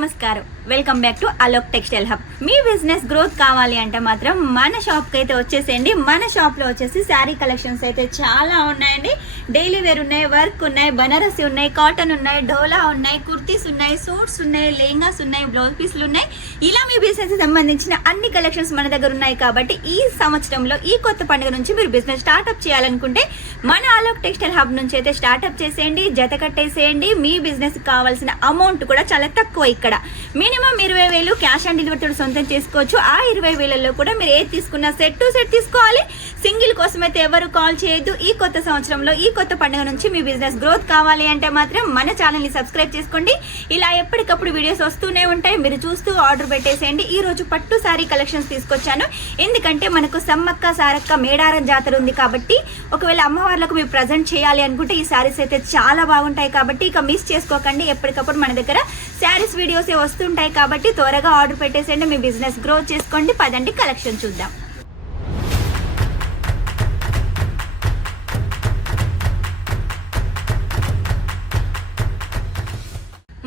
más caro. Welcome back to Alok textile hub me business growth కావాలి అంటే మాత్రం మన షాప్కి అయితే వచ్చేసేయండి. మన షాప్లో వచ్చేసి శారీ కలెక్షన్స్ అయితే చాలా ఉన్నాయండి. డైలీ వేర్ ఉన్నాయి వర్క్ ఉన్నాయి బనారసి ఉన్నాయి కాటన్ ఉన్నాయి డోలా ఉన్నాయి కుర్తీస్ ఉన్నాయి సూట్స్ ఉన్నాయి లెహంగాస్ ఉన్నాయి బ్లౌజ్ పీస్లు ఉన్నాయి. ఇలా మీ బిజినెస్ సంబంధించిన అన్ని కలెక్షన్స్ మన దగ్గర ఉన్నాయి కాబట్టి ఈ సంవత్సరంలో ఈ కొత్త పండుగ నుంచి మీరు బిజినెస్ స్టార్ట్అప్ చేయాలనుకుంటే మన అలోక్ టెక్స్టైల్ హబ్ నుంచి అయితే స్టార్ట్అప్ చేసేయండి జత కట్టేసేయండి. మీ బిజినెస్ కావాల్సిన అమౌంట్ కూడా చాలా తక్కువ ఇక్కడ. మినిమం ఇరవై వేలు క్యాష్ ఆన్ డెలివరీ సొంతం చేసుకోవచ్చు. ఆ ఇరవై వేలలో కూడా మీరు ఏది తీసుకున్నా సెట్ టు సెట్ తీసుకోవాలి. కోసం అయితే ఎవరు కాల్ చేయొద్దు. ఈ కొత్త సంవత్సరంలో ఈ కొత్త పండుగ నుంచి మీ బిజినెస్ గ్రోత్ కావాలి అంటే మాత్రం మన ఛానల్ని సబ్స్క్రైబ్ చేసుకోండి. ఇలా ఎప్పటికప్పుడు వీడియోస్ వస్తూనే ఉంటాయి. మీరు చూస్తూ ఆర్డర్ పెట్టేసేయండి. ఈ రోజు పట్టు సారీ కలెక్షన్స్ తీసుకొచ్చాను. ఎందుకంటే మనకు సమ్మక్క సారక్క మేడారం జాతర ఉంది కాబట్టి ఒకవేళ అమ్మవార్లకు మీరు ప్రజెంట్ చేయాలి అనుకుంటే ఈ శారీస్ అయితే చాలా బాగుంటాయి కాబట్టి ఇక మిస్ చేసుకోకండి. ఎప్పటికప్పుడు మన దగ్గర శారీస్ వీడియోసే వస్తుంటాయి కాబట్టి త్వరగా ఆర్డర్ పెట్టేసేయండి. మీ బిజినెస్ గ్రో చేసుకోండి. పదండి కలెక్షన్ చూద్దాం.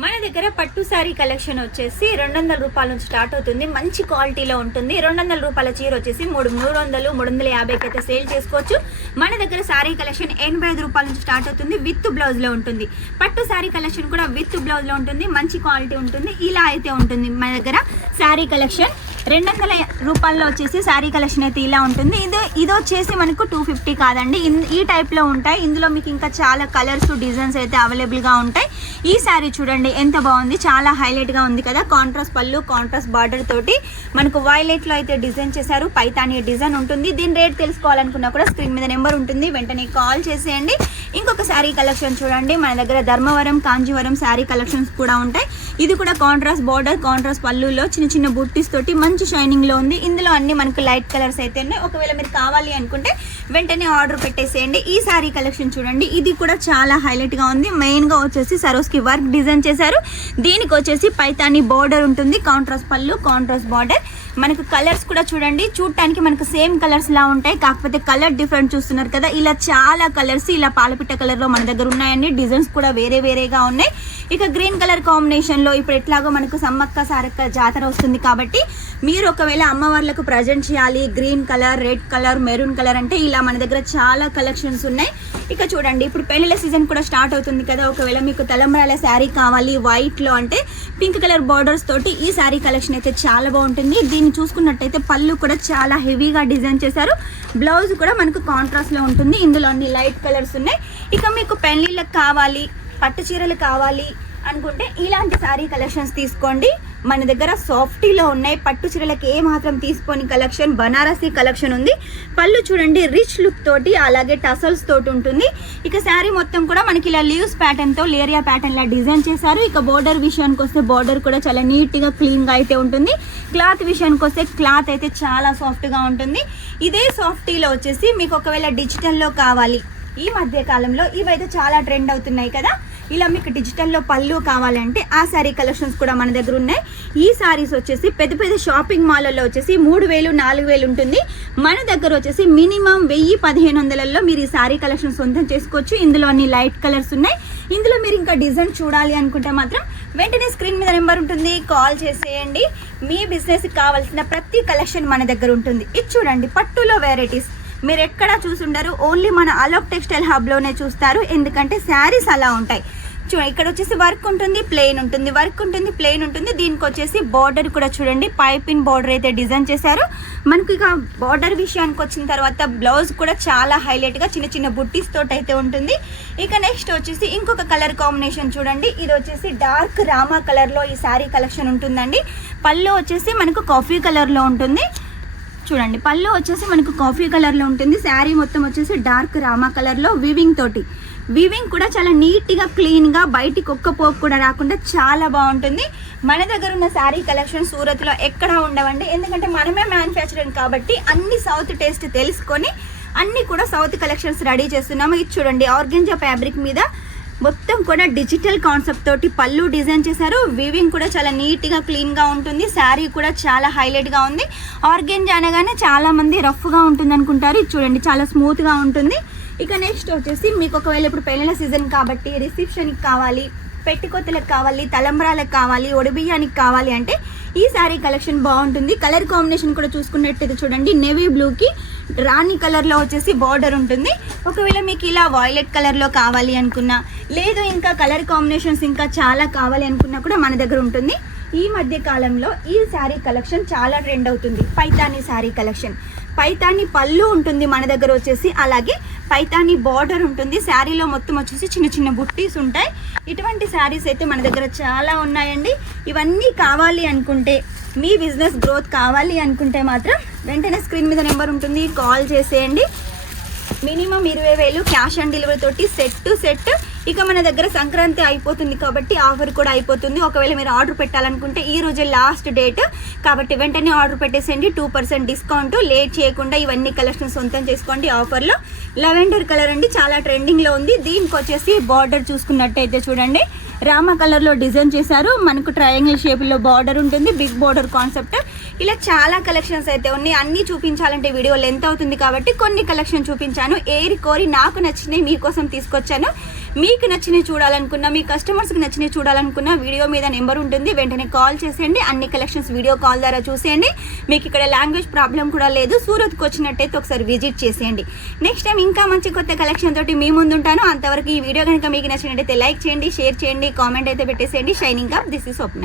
మన దగ్గర పట్టు శారీ కలెక్షన్ వచ్చేసి రెండు వందల రూపాయల నుంచి స్టార్ట్ అవుతుంది. మంచి క్వాలిటీలో ఉంటుంది. రెండు వందల రూపాయల చీర వచ్చేసి మూడు మూడు వందలు మూడు వందల యాభైకి అయితే సేల్ చేసుకోవచ్చు. మన దగ్గర శారీ కలెక్షన్ ఎనభై ఐదు రూపాయల నుంచి స్టార్ట్ అవుతుంది. విత్ బ్లౌజ్లో ఉంటుంది. పట్టు శారీ కలెక్షన్ కూడా విత్ బ్లౌజ్లో ఉంటుంది. మంచి క్వాలిటీ ఉంటుంది. ఇలా అయితే ఉంటుంది మన దగ్గర శారీ కలెక్షన్. రెండు వందల రూపాయల్లో వచ్చేసి శారీ కలెక్షన్ అయితే ఇలా ఉంటుంది. ఇది ఇది వచ్చేసి మనకు టూ ఫిఫ్టీ కాదండి. ఈ టైప్లో ఉంటాయి. ఇందులో మీకు ఇంకా చాలా కలర్స్ డిజైన్స్ అయితే అవైలబుల్గా ఉంటాయి. ఈ శారీ చూడండి ఎంత బాగుంది. చాలా హైలైట్గా ఉంది కదా. కాంట్రాస్ట్ పళ్ళు కాంట్రాస్ట్ బార్డర్ తోటి మనకు వైలెట్లో అయితే డిజైన్ చేశారు. పైతాని డిజైన్ ఉంటుంది. దీని రేట్ తెలుసుకోవాలనుకున్నా కూడా స్క్రీన్ మీద నెంబర్ ఉంటుంది. వెంటనే కాల్ చేసేయండి. ఇంకొక శారీ కలెక్షన్ చూడండి. మన దగ్గర ధర్మవరం కాంజీవరం శారీ కలెక్షన్స్ కూడా ఉంటాయి. ఇది కూడా కాంట్రాస్ట్ బార్డర్ కాంట్రాస్ట్ పళ్ళులో చిన్న చిన్న బుట్టీస్ తోటి మంచి షైనింగ్లో ఉంది. ఇందులో అన్ని మనకు లైట్ కలర్స్ అయితే ఉన్నాయి. ఒకవేళ మీరు కావాలి అనుకుంటే వెంటనే ఆర్డర్ పెట్టేసేయండి. ఈ శారీ కలెక్షన్ చూడండి. ఇది కూడా చాలా హైలైట్గా ఉంది. మెయిన్గా వచ్చేసి సరోస్కి వర్క్ డిజైన్ చేశారు. దీనికి వచ్చేసి పైతాని బార్డర్ ఉంటుంది. కాంట్రాస్ట్ పళ్ళు కాంట్రాస్ట్ బార్డర్ మనకు కలర్స్ కూడా చూడండి. చూడటానికి మనకు సేమ్ కలర్స్ లా ఉంటాయి. కాకపోతే కలర్ డిఫరెంట్ చూస్తున్నారు కదా. ఇలా చాలా కలర్స్ ఇలా పాలపిట్ట కలర్లో మన దగ్గర ఉన్నాయండి. డిజైన్స్ కూడా వేరే వేరేగా ఉన్నాయి. ఇక గ్రీన్ కలర్ కాంబినేషన్లో ఇప్పుడు ఎట్లాగో మనకు సమ్మక్క సారక్క జాతర వస్తుంది కాబట్టి మీరు ఒకవేళ అమ్మవార్లకు ప్రజెంట్ చేయాలి green color red color maroon color అంటే ఇలా మన దగ్గర చాలా కలెక్షన్స్ ఉన్నాయి. ఇక చూడండి ఇప్పుడు పెళ్ళిళ్ళ సీజన్ కూడా స్టార్ట్ అవుతుంది కదా. ఒకవేళ మీకు తలంబ్రాల శారీ కావాలి వైట్లో అంటే పింక్ కలర్ బార్డర్స్ తోటి ఈ శారీ కలెక్షన్ అయితే చాలా బాగుంటుంది. దీన్ని చూసుకున్నట్టయితే పళ్ళు కూడా చాలా హెవీగా డిజైన్ చేశారు. బ్లౌజ్ కూడా మనకు కాంట్రాస్ట్లో ఉంటుంది. ఇందులో అన్ని లైట్ కలర్స్ ఉన్నాయి. ఇక మీకు పెళ్ళిళ్ళకి కావాలి పట్టు చీరలు కావాలి అనుకుంటే ఇలాంటి శారీ కలెక్షన్స్ తీసుకోండి. మన దగ్గర సాఫ్టీలో ఉన్నాయి. పట్టు చీరలకు ఏ మాత్రం తీసుకోని కలెక్షన్ బనారసీ కలెక్షన్ ఉంది. పళ్ళు చూడండి రిచ్ లుక్ తోటి అలాగే టసల్స్ తోటి ఉంటుంది. ఇక శారీ మొత్తం కూడా మనకి ఇలా లీవ్స్ ప్యాటర్న్తో లేరియా ప్యాటర్న్లా డిజైన్ చేశారు. ఇక బోర్డర్ విషయానికి వస్తే బోర్డర్ కూడా చాలా నీట్గా క్లీన్గా అయితే ఉంటుంది. క్లాత్ విషయానికి వస్తే క్లాత్ అయితే చాలా సాఫ్ట్గా ఉంటుంది. ఇదే సాఫ్టీలో వచ్చేసి మీకు ఒకవేళ డిజిటల్లో కావాలి. ఈ మధ్య కాలంలో ఇవైతే చాలా ట్రెండ్ అవుతున్నాయి కదా. ఇలా మీకు డిజిటల్లో పళ్ళు కావాలంటే ఆ శారీ కలెక్షన్స్ కూడా మన దగ్గర ఉన్నాయి. ఈ శారీస్ వచ్చేసి పెద్ద పెద్ద షాపింగ్ మాల్లలో వచ్చేసి మూడు వేలు నాలుగు వేలు ఉంటుంది. మన దగ్గర వచ్చేసి మినిమం వెయ్యి పదిహేను వందలలో మీరు ఈ శారీ కలెక్షన్ సొంతం చేసుకోవచ్చు. ఇందులో అన్ని లైట్ కలర్స్ ఉన్నాయి. ఇందులో మీరు ఇంకా డిజైన్ చూడాలి అనుకుంటే మాత్రం వెంటనే స్క్రీన్ మీద నెంబర్ ఉంటుంది. కాల్ చేసేయండి. మీ బిజినెస్కి కావాల్సిన ప్రతి కలెక్షన్ మన దగ్గర ఉంటుంది. ఇది చూడండి పట్టులో వెరైటీస్. మీరు ఎక్కడా చూసుండరు. ఓన్లీ మన అలోక్ టెక్స్టైల్ హబ్లోనే చూస్తారు. ఎందుకంటే శారీస్ అలా ఉంటాయి. చూ ఇక్కడ వచ్చేసి వర్క్ ఉంటుంది ప్లెయిన్ ఉంటుంది. వర్క్ ఉంటుంది ప్లెయిన్ ఉంటుంది. దీనికి వచ్చేసి బార్డర్ కూడా చూడండి. పైపింగ్ బార్డర్ అయితే డిజైన్ చేశారు. మనకు ఇక బార్డర్ విషయానికి వచ్చిన తర్వాత బ్లౌజ్ కూడా చాలా హైలైట్గా చిన్న చిన్న బుట్టీస్ తోటి అయితే ఉంటుంది. ఇక నెక్స్ట్ వచ్చేసి ఇంకొక కలర్ కాంబినేషన్ చూడండి. ఇది వచ్చేసి డార్క్ రామా కలర్లో ఈ శారీ కలెక్షన్ ఉంటుందండి. పళ్ళు వచ్చేసి మనకు కాఫీ కలర్లో ఉంటుంది. చూడండి పళ్ళు వచ్చేసి మనకు కాఫీ కలర్లో ఉంటుంది శారీ మొత్తం వచ్చేసి డార్క్ రామా కలర్లో వీవింగ్ తోటి. వీవింగ్ కూడా చాలా నీట్గా క్లీన్గా బయటికి ఒక్క పోపు కూడా రాకుండా చాలా బాగుంటుంది. మన దగ్గర ఉన్న శారీ కలెక్షన్ సూరత్లో ఎక్కడా ఉండవండి? ఎందుకంటే మనమే మ్యానుఫ్యాక్చరింగ్ కాబట్టి అన్ని సౌత్ టేస్ట్ తెలుసుకొని అన్ని కూడా సౌత్ కలెక్షన్స్ రెడీ చేస్తున్నాము. ఇది చూడండి ఆర్గెంజా ఫ్యాబ్రిక్ మీద మొత్తం కూడా డిజిటల్ కాన్సెప్ట్ తోటి పళ్ళు డిజైన్ చేశారు. వీవింగ్ కూడా చాలా నీట్గా క్లీన్గా ఉంటుంది. శారీ కూడా చాలా హైలైట్గా ఉంది. ఆర్గెంజ్ అనగానే చాలామంది రఫ్గా ఉంటుంది అనుకుంటారు. ఇది చూడండి చాలా స్మూత్గా ఉంటుంది. ఇక నెక్స్ట్ వచ్చేసి మీకు ఒకవేళ ఇప్పుడు పెళ్ళిళ్ళ సీజన్ కాబట్టి రిసెప్షన్కి కావాలి పెట్టికొత్తలకు కావాలి తలంబ్రాలకు కావాలి ఒడిబియ్యానికి కావాలి అంటే ఈ శారీ కలెక్షన్ బాగుంటుంది. కలర్ కాంబినేషన్ కూడా చూసుకున్నట్టయితే చూడండి నేవీ బ్లూకి రాణి కలర్లో వచ్చేసి బార్డర్ ఉంటుంది. ఒకవేళ మీకు ఇలా వాయిలెట్ కలర్లో కావాలి అనుకున్నా లేదు ఇంకా కలర్ కాంబినేషన్స్ ఇంకా చాలా కావాలి అనుకున్నా కూడా మన దగ్గర ఉంటుంది. ఈ మధ్య కాలంలో ఈ శారీ కలెక్షన్ చాలా ట్రెండ్ అవుతుంది. పైతాని శారీ కలెక్షన్ పైతానీ పళ్ళు ఉంటుంది మన దగ్గర వచ్చేసి. అలాగే పైతానీ బార్డర్ ఉంటుంది. శారీలో మొత్తం వచ్చేసి చిన్న చిన్న బుట్టీస్ ఉంటాయి. ఇటువంటి శారీస్ అయితే మన దగ్గర చాలా ఉన్నాయండి. ఇవన్నీ కావాలి అనుకుంటే మీ బిజినెస్ గ్రోత్ కావాలి అనుకుంటే మాత్రం వెంటనే స్క్రీన్ మీద నెంబర్ ఉంటుంది కాల్ చేసేయండి. మినిమం ఇరవై వేలు క్యాష్ ఆన్ డెలివరీ తోటి సెట్ టు సెట్. ఇక మన దగ్గర సంక్రాంతి అయిపోతుంది కాబట్టి ఆఫర్ కూడా అయిపోతుంది. ఒకవేళ మీరు ఆర్డర్ పెట్టాలనుకుంటే ఈ రోజే లాస్ట్ డేట్. కాబట్టి వెంటనే ఆర్డర్ పెట్టేసేయండి. Two percent discount. లేట్ చేయకుండా ఇవన్నీ కలెక్షన్ సొంతం చేసుకోండి ఆఫర్లో. లెవెండర్ కలర్ అండి చాలా ట్రెండింగ్లో ఉంది. దీనికి వచ్చేసి బార్డర్ చూసుకున్నట్టయితే చూడండి. రామ కలర్లో డిజైన్ చేశారు. మనకు ట్రయాంగిల్ షేప్లో బార్డర్ ఉంటుంది బిగ్ బార్డర్ కాన్సెప్ట్ ఇలా చాలా కలెక్షన్స్ అయితే ఉన్నాయి. అన్నీ చూపించాలంటే వీడియో లెంత్ అవుతుంది కాబట్టి కొన్ని కలెక్షన్ చూపించాను. ఏరి కోరి నాకు నచ్చినవి మీకోసం తీసుకొచ్చాను. మీకు నచ్చినవి చూడాలనుకున్నా మీ కస్టమర్స్కి నచ్చినవి చూడాలనుకున్నా వీడియో మీద నెంబర్ ఉంటుంది. వెంటనే కాల్ చేసేయండి. అన్ని కలెక్షన్స్ వీడియో కాల్ ద్వారా చూసేయండి. మీకు ఇక్కడ లాంగ్వేజ్ ప్రాబ్లం కూడా లేదు. సూరత్కి వచ్చినట్టయితే ఒకసారి విజిట్ చేసేయండి. నెక్స్ట్ టైం ఇంకా మంచి కొత్త కలెక్షన్ తోటి మీ ముందు ఉంటాను. అంతవరకు ఈ వీడియో కనుక మీకు నచ్చినట్టయితే లైక్ చేయండి షేర్ చేయండి కామెంట్ అయితే పెట్టేసేయండి. Shining up this is Swapna